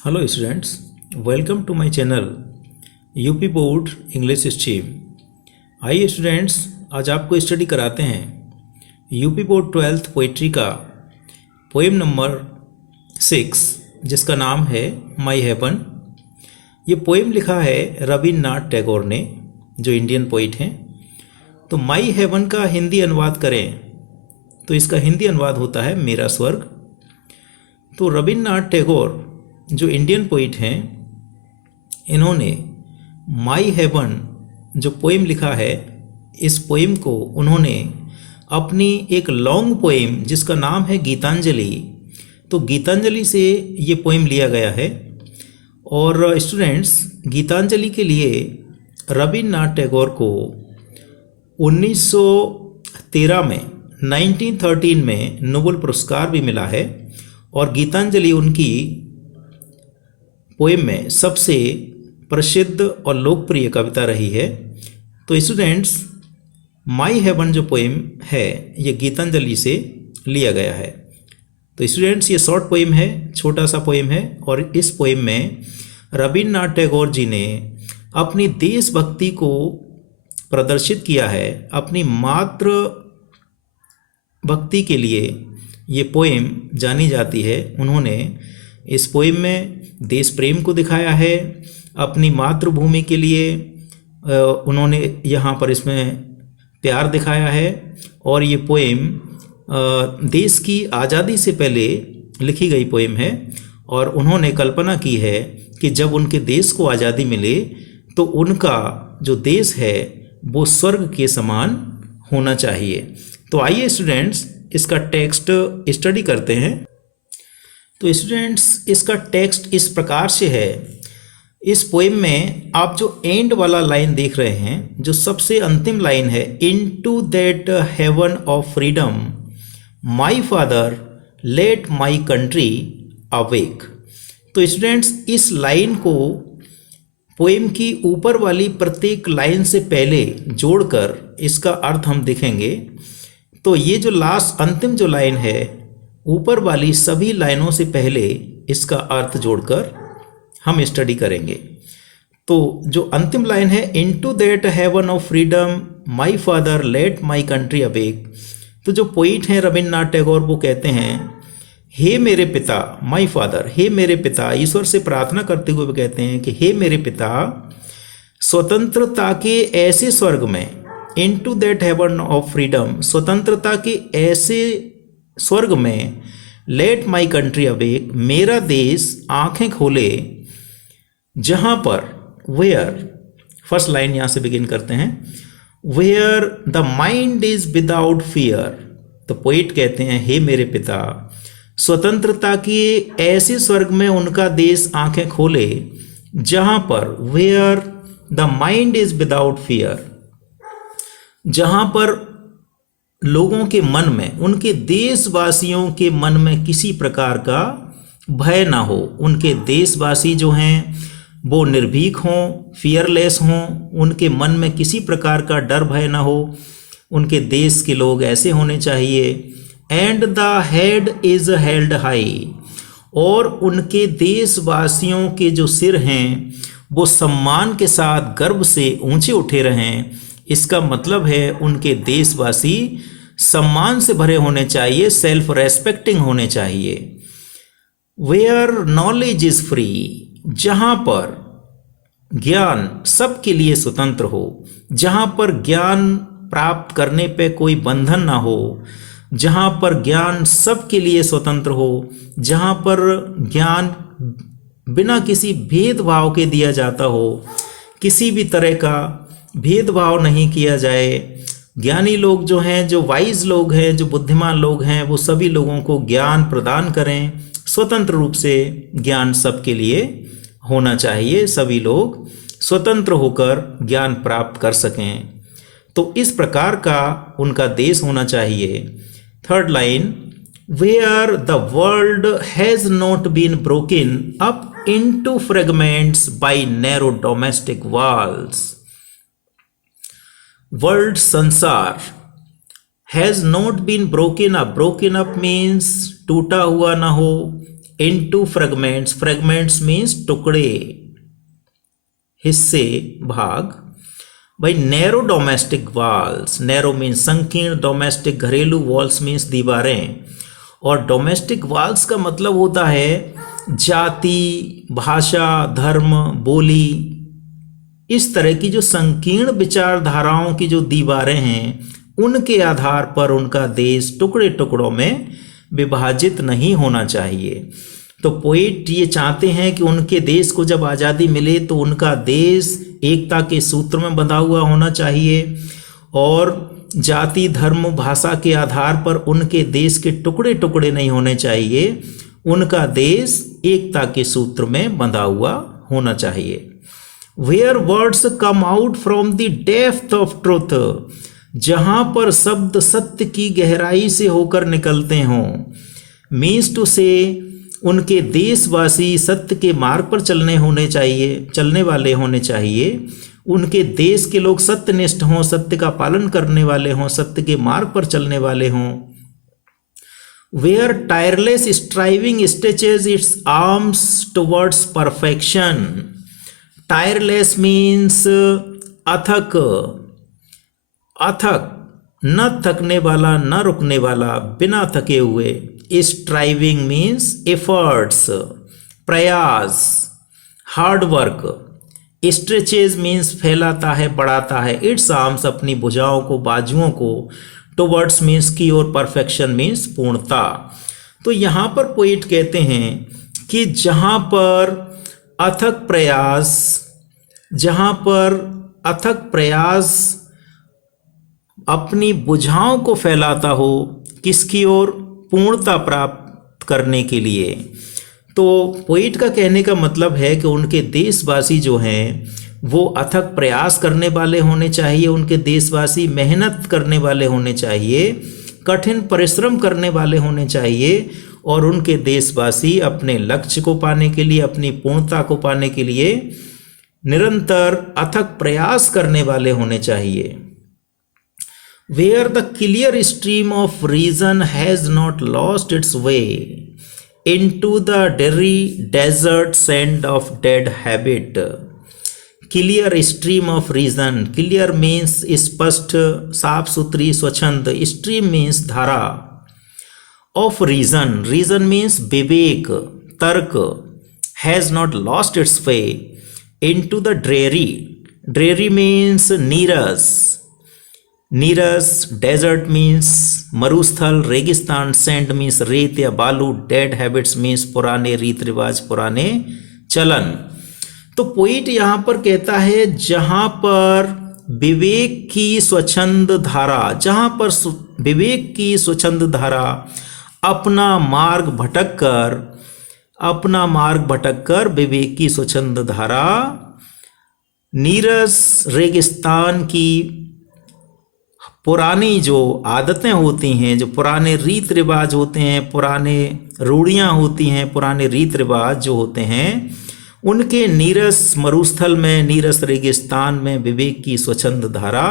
Hello students, welcome to my channel UP board English stream. आइए students, आज आपको study कराते हैं यूपी बोर्ड 12th पोइट्री का पोएम नंबर 6, जिसका नाम है माई हेवन। ये पोएम लिखा है रविन्द्रनाथ टैगोर ने, जो इंडियन पोइट हैं। तो माई हेवन का हिंदी अनुवाद करें तो इसका हिंदी अनुवाद होता है मेरा स्वर्ग। तो रविन्द्रनाथ टैगोर जो इंडियन पोइट हैं, इन्होंने माई हेवन जो पोएम लिखा है, इस पोएम को उन्होंने अपनी एक लॉन्ग पोएम जिसका नाम है गीतांजलि, तो गीतांजलि से ये पोएम लिया गया है। और स्टूडेंट्स, गीतांजलि के लिए रविन्द्रनाथ टैगोर को 1913 में 1913 में नोबेल पुरस्कार भी मिला है। और गीतांजलि उनकी पोएम में सबसे प्रसिद्ध और लोकप्रिय कविता रही है। तो स्टूडेंट्स, माई हेवन जो पोएम है ये गीतांजलि से लिया गया है। तो स्टूडेंट्स, ये शॉर्ट पोएम है, छोटा सा पोएम है। और इस पोएम में रविन्द्रनाथ टैगोर जी ने अपनी देशभक्ति को प्रदर्शित किया है। अपनी मातृ भक्ति के लिए ये पोएम जानी जाती है। उन्होंने इस पोएम में देश प्रेम को दिखाया है, अपनी मातृभूमि के लिए उन्होंने यहाँ पर इसमें प्यार दिखाया है। और ये पोएम देश की आज़ादी से पहले लिखी गई पोएम है। और उन्होंने कल्पना की है कि जब उनके देश को आज़ादी मिले तो उनका जो देश है वो स्वर्ग के समान होना चाहिए। तो आइए स्टूडेंट्स, इसका टेक्स्ट स्टडी करते हैं। तो स्टूडेंट्स, इसका टेक्स्ट इस प्रकार से है। इस पोएम में आप जो एंड वाला लाइन देख रहे हैं, जो सबसे अंतिम लाइन है, into that heaven of freedom my father let my country awake. तो स्टूडेंट्स, इस लाइन को पोएम की ऊपर वाली प्रत्येक लाइन से पहले जोड़कर इसका अर्थ हम देखेंगे। तो ये जो लास्ट अंतिम जो लाइन है, ऊपर वाली सभी लाइनों से पहले इसका अर्थ जोड़कर हम स्टडी करेंगे। तो जो अंतिम लाइन है, into that heaven of freedom my father let my country awake, तो जो पोइट हैं रविन्द्रनाथ टैगोर, वो कहते हैं, हे मेरे पिता, माय फादर, हे मेरे पिता, ईश्वर से प्रार्थना करते हुए वो कहते हैं कि हे मेरे पिता, स्वतंत्रता के ऐसे स्वर्ग में, into that heaven of freedom, स्वतंत्रता के ऐसे स्वर्ग में, लेट माई कंट्री अवेक, मेरा देश आंखें खोले, जहां पर, वेयर, फर्स्ट लाइन यहां से बिगिन करते हैं, where the mind is without fear. तो पोइट कहते हैं, हे मेरे पिता, स्वतंत्रता के ऐसे स्वर्ग में उनका देश आंखें खोले जहां पर, where the mind is without fear, जहां पर लोगों के मन में, उनके देशवासियों के मन में किसी प्रकार का भय ना हो। उनके देशवासी जो हैं वो निर्भीक हों, फियरलेस हों, उनके मन में किसी प्रकार का डर भय ना हो। उनके देश के लोग ऐसे होने चाहिए। And the head is held high, और उनके देशवासियों के जो सिर हैं वो सम्मान के साथ गर्व से ऊंचे उठे रहें। इसका मतलब है उनके देशवासी सम्मान से भरे होने चाहिए, सेल्फ रेस्पेक्टिंग होने चाहिए। वेयर नॉलेज इज फ्री, जहां पर ज्ञान सबके लिए स्वतंत्र हो, जहां पर ज्ञान प्राप्त करने पे कोई बंधन ना हो, जहां पर ज्ञान सबके लिए स्वतंत्र हो, जहां पर ज्ञान बिना किसी भेदभाव के दिया जाता हो, किसी भी तरह का भेदभाव नहीं किया जाए। ज्ञानी लोग जो हैं, जो वाइज लोग हैं, जो बुद्धिमान लोग हैं, वो सभी लोगों को ज्ञान प्रदान करें। स्वतंत्र रूप से ज्ञान सबके लिए होना चाहिए, सभी लोग स्वतंत्र होकर ज्ञान प्राप्त कर सकें। तो इस प्रकार का उनका देश होना चाहिए। Third line, where the world has not been broken up into fragments by narrow domestic walls. World, संसार, has not been broken up, broken up means टूटा हुआ ना हो, इनटू फ्रेगमेंट्स, फ्रेगमेंट्स मीन्स टुकड़े, हिस्से, भाग। भाई narrow domestic walls, narrow means संकीर्ण, डोमेस्टिक घरेलू, वॉल्स मीन्स दीवारें। और डोमेस्टिक वॉल्स का मतलब होता है जाति, भाषा, धर्म, बोली, इस तरह की जो संकीर्ण विचारधाराओं की जो दीवारें हैं, उनके आधार पर उनका देश टुकड़े टुकड़ों में विभाजित नहीं होना चाहिए। तो पोइट ये चाहते हैं कि उनके देश को जब आज़ादी मिले तो उनका देश एकता के सूत्र में बंधा हुआ होना चाहिए और जाति, धर्म, भाषा के आधार पर उनके देश के टुकड़े टुकड़े नहीं होने चाहिए, उनका देश एकता के सूत्र में बंधा हुआ होना चाहिए। Where words come out from the depth of truth, जहाँ पर शब्द सत्य की गहराई से होकर निकलते हों। मीन्स टू से उनके देशवासी सत्य के मार्ग पर चलने वाले होने चाहिए। उनके देश के लोग सत्यनिष्ठ हों, सत्य का पालन करने वाले हों, सत्य के मार्ग पर चलने वाले हों। Where tireless striving stretches its arms towards perfection. Tireless means अथक, अथक, न थकने वाला, न रुकने वाला, बिना थके हुए। स्ट्राइविंग मीन्स एफर्ट्स, प्रयास, हार्ड वर्क। स्ट्रेचेज मीन्स फैलाता है, बढ़ाता है। इट्स आर्म्स, अपनी भुजाओं को, बाजुओं को। टुवर्ड्स मीन्स की ओर, परफेक्शन मीन्स पूर्णता। तो यहाँ पर पोइट कहते हैं कि जहाँ पर अथक प्रयास, जहाँ पर अथक प्रयास अपनी भुजाओं को फैलाता हो, किसकी ओर? पूर्णता प्राप्त करने के लिए। तो पोइट का कहने का मतलब है कि उनके देशवासी जो हैं वो अथक प्रयास करने वाले होने चाहिए, उनके देशवासी मेहनत करने वाले होने चाहिए, कठिन परिश्रम करने वाले होने चाहिए और उनके देशवासी अपने लक्ष्य को पाने के लिए, अपनी पूर्णता को पाने के लिए निरंतर अथक प्रयास करने वाले होने चाहिए। Where the clear stream of reason has not lost its way into the dreary desert sand of dead habit. Clear stream of reason. Clear means स्पष्ट, साफ सुथरी, स्वच्छंद। Stream means धारा। Of reason. Reason means विवेक, तर्क। Has not lost its way into the dreary. Dreary means नीरस, नीरस। Desert means मरुस्थल, रेगिस्तान। सैंड मीन्स रेत या बालू। डेड हैबिट्स मीन्स पुराने रीत रिवाज, पुराने चलन। तो पोइट यहाँ पर कहता है जहाँ पर विवेक की स्वच्छंद धारा, जहाँ पर विवेक की स्वच्छंद धारा अपना मार्ग भटक कर विवेक की स्वच्छंद धारा नीरस रेगिस्तान की पुरानी जो आदतें होती हैं, जो पुराने रीत रिवाज होते हैं, पुराने रूढ़ियाँ होती हैं, पुराने रीत रिवाज जो होते हैं, उनके नीरस मरुस्थल में, नीरस रेगिस्तान में विवेक की स्वच्छंद धारा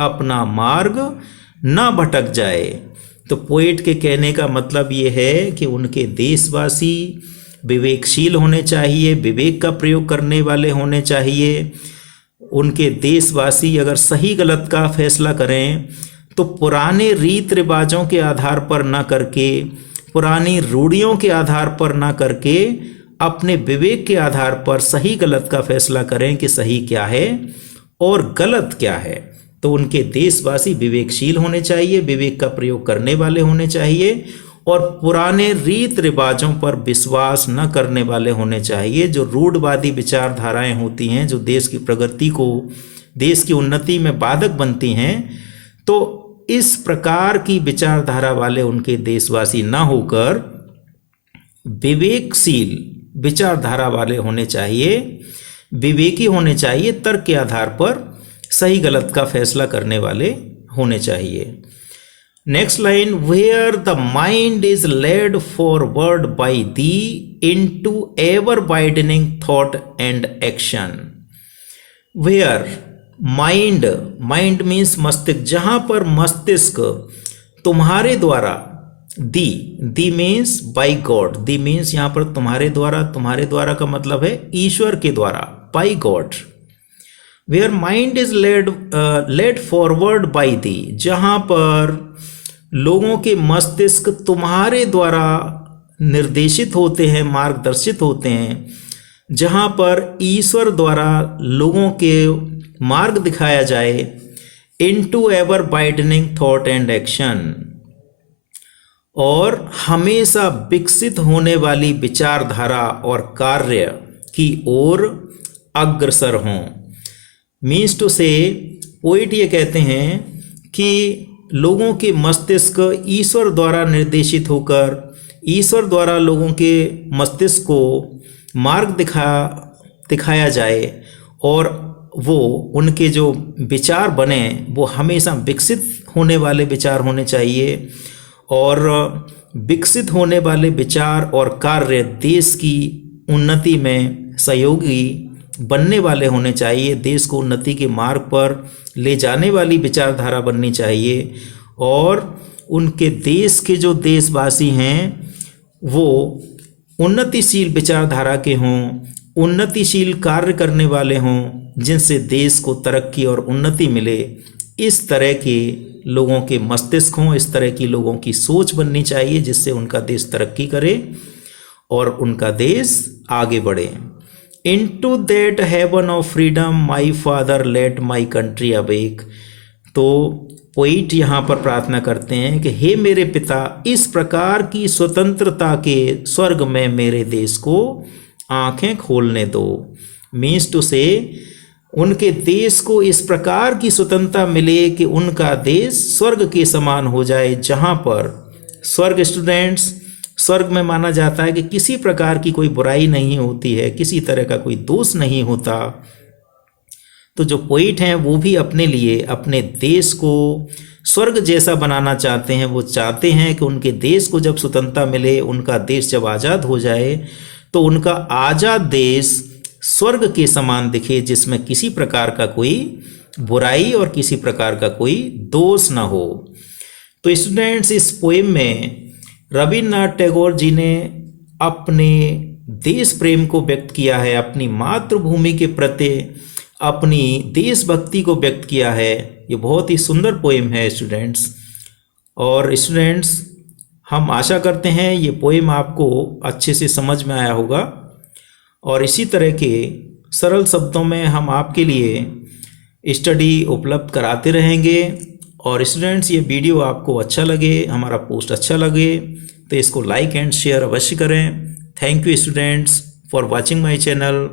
अपना मार्ग न भटक जाए। तो पोइट के कहने का मतलब ये है कि उनके देशवासी विवेकशील होने चाहिए, विवेक का प्रयोग करने वाले होने चाहिए। उनके देशवासी अगर सही गलत का फैसला करें तो पुराने रीत रिवाजों के आधार पर ना करके, पुरानी रूढ़ियों के आधार पर ना करके, अपने विवेक के आधार पर सही गलत का फैसला करें कि सही क्या है और गलत क्या है। तो उनके देशवासी विवेकशील होने चाहिए, विवेक का प्रयोग करने वाले होने चाहिए और पुराने रीत रिवाजों पर विश्वास न करने वाले होने चाहिए। जो रूढ़वादी विचारधाराएं होती हैं, जो देश की प्रगति को, देश की उन्नति में बाधक बनती हैं, तो इस प्रकार की विचारधारा वाले उनके देशवासी न होकर विवेकशील विचारधारा वाले होने चाहिए, विवेकी होने चाहिए, तर्क के आधार पर सही गलत का फैसला करने वाले होने चाहिए। Next line, where the mind is led forward by thee into ever widening thought and action. Where mind, mind means मस्तिष्क, जहाँ पर मस्तिष्क तुम्हारे द्वारा thee means by God, thee means यहाँ पर तुम्हारे द्वारा का मतलब है ईश्वर के द्वारा, by God. Where mind is led forward by the, जहाँ पर लोगों के मस्तिष्क तुम्हारे द्वारा निर्देशित होते हैं, मार्गदर्शित होते हैं, जहाँ पर ईश्वर द्वारा लोगों के मार्ग दिखाया जाए, into ever widening thought and action, और हमेशा विकसित होने वाली विचारधारा और कार्य की ओर अग्रसर हों। मीन्स टू से, पोइट ये कहते हैं कि लोगों के मस्तिष्क ईश्वर द्वारा निर्देशित होकर, ईश्वर द्वारा लोगों के मस्तिष्क को मार्ग दिखाया जाए और वो उनके जो विचार बने वो हमेशा विकसित होने वाले विचार होने चाहिए, और विकसित होने वाले विचार और कार्य देश की उन्नति में सहयोगी बनने वाले होने चाहिए, देश को उन्नति के मार्ग पर ले जाने वाली विचारधारा बननी चाहिए, और उनके देश के जो देशवासी हैं वो उन्नतिशील विचारधारा के हों, उन्नतिशील कार्य करने वाले हों, जिनसे देश को तरक्की और उन्नति मिले। इस तरह के लोगों के मस्तिष्क हों, इस तरह की लोगों की सोच बननी चाहिए, जिससे उनका देश तरक्की करे और उनका देश आगे बढ़े। Into that heaven of freedom my father let my country awake. तो पोइट यहाँ पर प्रार्थना करते हैं कि हे मेरे पिता, इस प्रकार की स्वतंत्रता के स्वर्ग में मेरे देश को आंखें खोलने दो। मीन्स टू से, उनके देश को इस प्रकार की स्वतंत्रता मिले कि उनका देश स्वर्ग के समान हो जाए, जहाँ पर स्वर्ग स्टूडेंट्स, स्वर्ग में माना जाता है कि किसी प्रकार की कोई बुराई नहीं होती है, किसी तरह का कोई दोष नहीं होता। तो जो पोइट हैं वो भी अपने लिए अपने देश को स्वर्ग जैसा बनाना चाहते हैं। वो चाहते हैं कि उनके देश को जब स्वतंत्रता मिले, उनका देश जब आज़ाद हो जाए, तो उनका आज़ाद देश स्वर्ग के समान दिखे, जिसमें किसी प्रकार का कोई बुराई और किसी प्रकार का कोई दोष ना हो। तो स्टूडेंट्स, इस पोएम में रविन्द्रनाथ टैगोर जी ने अपने देश प्रेम को व्यक्त किया है, अपनी मातृभूमि के प्रति अपनी देशभक्ति को व्यक्त किया है। ये बहुत ही सुंदर पोएम है स्टूडेंट्स। और स्टूडेंट्स, हम आशा करते हैं ये पोएम आपको अच्छे से समझ में आया होगा, और इसी तरह के सरल शब्दों में हम आपके लिए स्टडी उपलब्ध कराते रहेंगे। और स्टूडेंट्स, ये वीडियो आपको अच्छा लगे, हमारा पोस्ट अच्छा लगे, तो इसको लाइक एंड शेयर अवश्य करें। Thank you students for watching my channel.